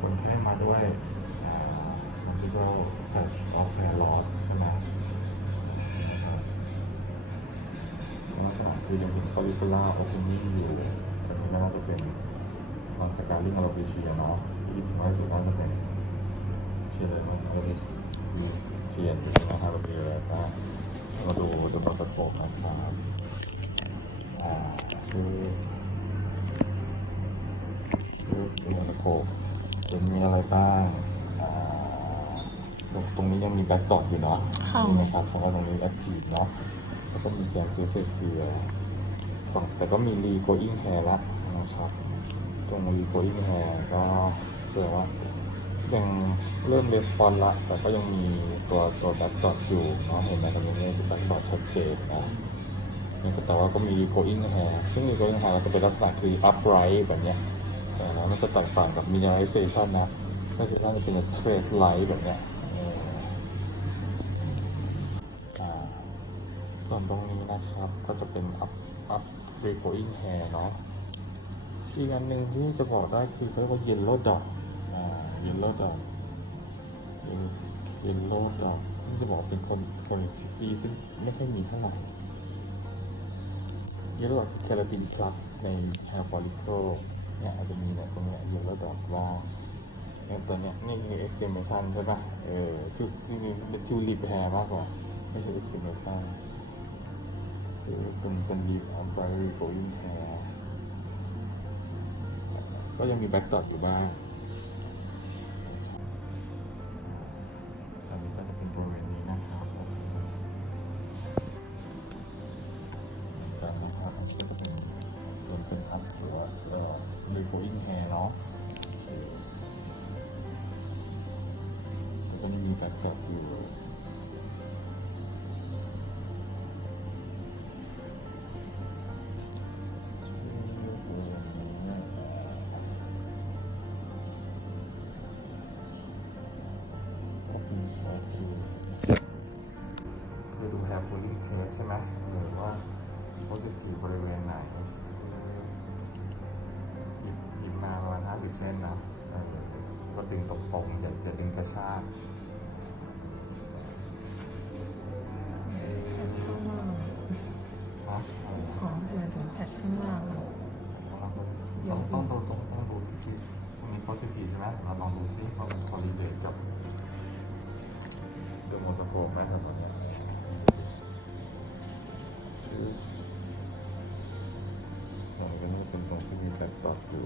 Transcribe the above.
คนไข้มาด้วยอ่า multiple patch of hair loss ใช่ไหมแล้วก็คือยังเป็น follicular opening อยู่แต่ไม่น่าจะเป็น non scarring alopecia เนาะที่ถึงว่าสุดน่าจะเป็นเชื่อเลยว่าเราได้เขียนอยู่นะครับเรามีอะไรบ้างมาดูดูตัวสโคปนะครับอ่าคือดูตัวสโคป จะมีอะไรบ้างอ่าตรงตรงนี้ยังมีแบ็คดอทอยู่เนาะค่ะ นี่นะครับสำหรับตรงนี้แอคทีฟเนาะแล้วก็มีแกนซูเซเซียฝั่งแต่ก็มีรีโกอิงแฮร์ละนะครับตรงรีโกอิงแฮร์ก็เชื่อว่ายังเริ่มเรสปอนละ แต่ก็ยังมีตัวตัวแบ็คดอทอยู่เนาะเห็นไหมตรงนี้แบ็คดอทชัดเจนนะนี่ก็แต่ว่าก็มีรีโกอิงแฮร์ซึ่งรีโกอิงแฮร์จะเป็นลักษณะคือ upright แบบเนี้ย แต่แล้วมันจะแตกต่างกับ mineralization นะ mineralization จะเป็น straight แบบเนี้ยส่วนตรงนี้นะครับ ก็จะเป็น up up recoiling hair เนาะอีกอันหนึ่งที่จะบอกได้คือเขาเรียกว่าเยลโล่ดอกอ่าเยลโล่ดอกเยลโล่ดอกซึ่งจะบอกเป็นคนคนซิตี้ซึ่งไม่ค่อยมีเท่าไหร่เยลโล่ดอกแคราตินพลัสใน hair follicle เนี่ยอาจจะมีเนี่ยตรงเนี้ยเยลโล่ดอกว่าเนี่ยตัวเนี้ยนี่คือ exclamation ใช่ปะเออที่ที่มีเป็นทิวลิปแฮร์มากกว่าไม่ใช่ exclamation คือเป็นเป็นลิปอัลไบริโกอินแฮร์ก็ยังมีแบ็กดอทอยู่บ้างอันนี้ก็จะเป็นบริเวณนี้นะครับกันนะครับอันนี้ก็จะเป็นส่วนเป็นอัพตัวเอ่อ รีโคอิงแฮร์เนาะเออแต่ก็ไม่มีแบ็กดอทอยู่คือดูแฮร์ pulling test ใช่ไหมหรือว่า positive บริเวณไหน ประมาณ50เส้นนะเออก็ดึงตรงๆอย่าอย่าดึงกระชากแผชข้างล่างนะเอาขอหมายถึงแผชข้างล่างต้องต้องต้องต้องต้องดูที่ตรงนี้ positive ใช่ไหมเราลองดูซิว่ามัน correlate กับดูโมโซโฟมไหมครับตอนเนี้ยคือตรงนี้เป็นตรงที่มีแบ็คดอทอยู่